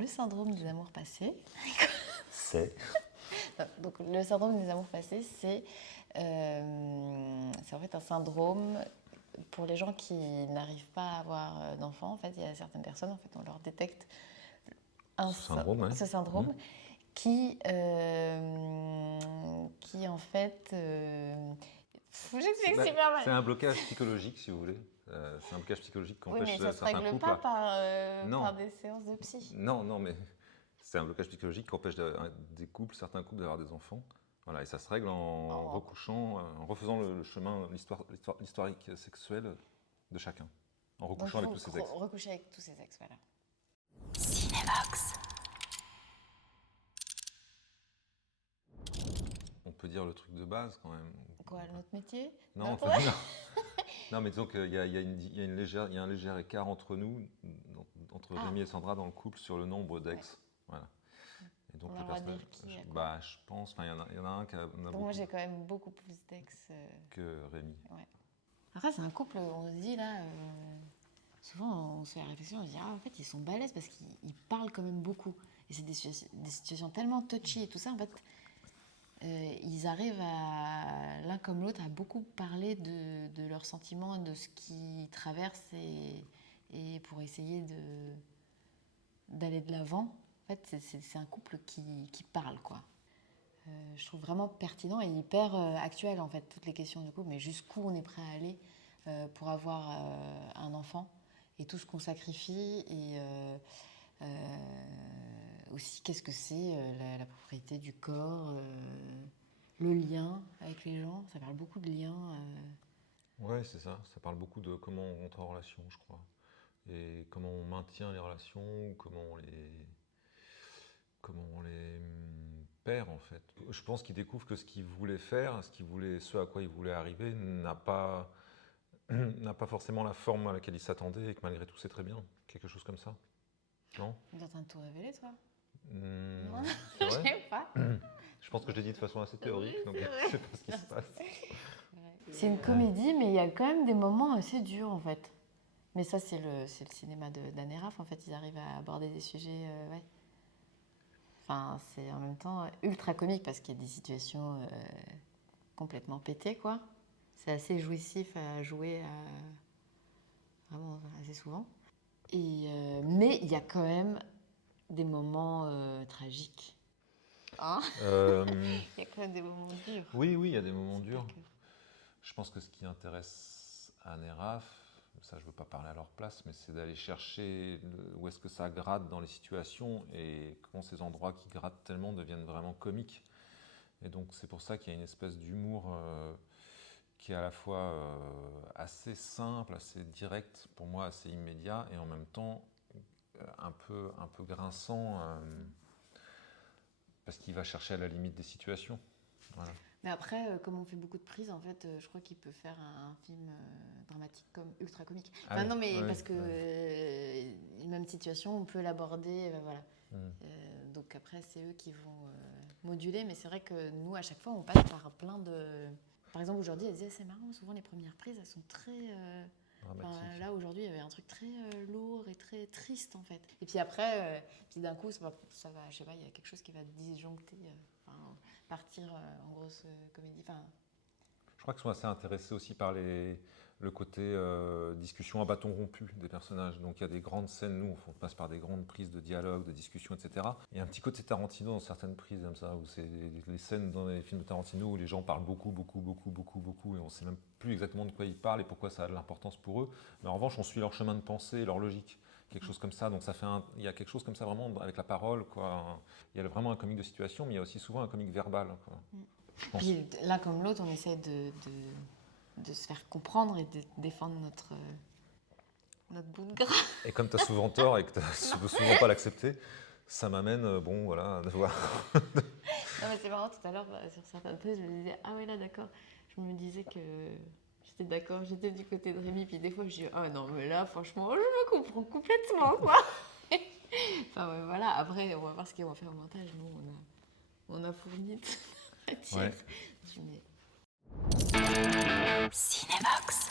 le syndrome des amours passés. C'est Donc, le syndrome des amours passés, c'est en fait un syndrome pour les gens qui n'arrivent pas à avoir d'enfants. En fait, il y a certaines personnes, en fait, on leur détecte ce syndrome qui en fait... j'explique super mal. C'est un blocage psychologique, si vous voulez. C'est un blocage psychologique qui Oui, empêche mais ça ne se certains règle couples. pas par des séances de psy. Non, mais c'est un blocage psychologique qui empêche certains couples d'avoir des enfants. Voilà, et ça se règle en recouchant, en refaisant le chemin, l'historique sexuel de chacun. En recouchant avec tous ses ex. Recoucher avec tous ses ex, voilà. Cinévox. On peut dire le truc de base quand même. Quoi, notre métier? Non, non, mais disons qu'il y a un léger écart entre nous, entre Rémi et Sandra dans le couple sur le nombre d'ex. Ouais. Voilà. Et donc on va dire qui, je pense, il y en a un qui a beaucoup. Moi j'ai quand même beaucoup plus d'ex que Rémi. Ouais. Après c'est un couple, on se dit là, souvent on se fait la réflexion, on se dit en fait ils sont balèzes parce qu'ils parlent quand même beaucoup. Et c'est des situations tellement touchy et tout ça, en fait, ils arrivent l'un comme l'autre à beaucoup parler de leurs sentiments, de ce qu'ils traversent et pour essayer d'aller de l'avant. En fait, c'est un couple qui parle, quoi. Je trouve vraiment pertinent et hyper actuel, en fait, toutes les questions du couple, mais jusqu'où on est prêt à aller pour avoir un enfant et tout ce qu'on sacrifie et aussi qu'est-ce que c'est la propriété du corps, le lien avec les gens. Ça parle beaucoup de liens. Ouais, c'est ça. Ça parle beaucoup de comment on rentre en relation, je crois. Et comment on maintient les relations, comment on les perd, en fait. Je pense qu'il découvre que ce qu'il voulait faire, ce à quoi il voulait arriver, n'a pas forcément la forme à laquelle il s'attendait et que malgré tout, c'est très bien. Quelque chose comme ça. Non ? Tu es en train de tout révéler, toi ? Non, je sais pas. Je pense que je l'ai dit de façon assez théorique, donc je ne sais pas ce qui se passe. C'est une comédie, mais il y a quand même des moments assez durs, en fait. Mais ça, c'est le cinéma d'Anne Raff, en fait. Ils arrivent à aborder des sujets... ouais. Enfin, c'est en même temps ultra comique parce qu'il y a des situations complètement pétées, quoi. C'est assez jouissif à jouer vraiment assez souvent. Mais il y a quand même des moments tragiques. Hein il y a quand même des moments durs. Oui, il y a des moments durs. Je pense que ce qui intéresse Anne et Raph, ça je ne veux pas parler à leur place, mais c'est d'aller chercher où est-ce que ça gratte dans les situations et comment ces endroits qui grattent tellement deviennent vraiment comiques. Et donc c'est pour ça qu'il y a une espèce d'humour qui est à la fois assez simple, assez direct, pour moi assez immédiat, et en même temps un peu grinçant, parce qu'il va chercher à la limite des situations. Voilà. Mais après, comme on fait beaucoup de prises, en fait, je crois qu'il peut faire un film dramatique comme ultra comique. Enfin, non, mais parce que une même situation, on peut l'aborder, voilà. Donc après, c'est eux qui vont moduler, mais c'est vrai que nous, à chaque fois, on passe par plein de... Par exemple, aujourd'hui, elle disait, c'est marrant, souvent les premières prises, elles sont très... là, aujourd'hui, il y avait un truc très lourd et très triste, en fait. Et puis après, puis d'un coup, ça va, je sais pas, il y a quelque chose qui va disjoncter, partir en grosse comédie. Je crois qu'ils sont assez intéressés aussi par le côté discussion à bâton rompu des personnages. Donc il y a des grandes scènes, nous on passe par des grandes prises de dialogue, de discussion, etc. Il y a un petit côté Tarantino dans certaines prises comme ça, où c'est les scènes dans les films de Tarantino où les gens parlent beaucoup, et on ne sait même plus exactement de quoi ils parlent et pourquoi ça a de l'importance pour eux. Mais en revanche, on suit leur chemin de pensée, leur logique. Quelque chose comme ça, donc il y a quelque chose comme ça vraiment avec la parole, quoi. Il y a vraiment un comique de situation, mais il y a aussi souvent un comique verbal, quoi. Puis l'un comme l'autre, on essaie de se faire comprendre et de défendre notre bout de gras. Et comme tu as souvent tort et que tu ne veux souvent pas l'accepter, ça m'amène, à voir. Non mais c'est marrant, tout à l'heure, sur certaines prises, je me disais, ah oui là d'accord, je me disais que j'étais d'accord, j'étais du côté de Rémi, puis des fois je dis, ah non mais là franchement, je me comprends complètement, quoi. Enfin ouais, voilà, après on va voir ce qu'on va faire au montage, nous on a fourni tout. Ouais. Cinévox.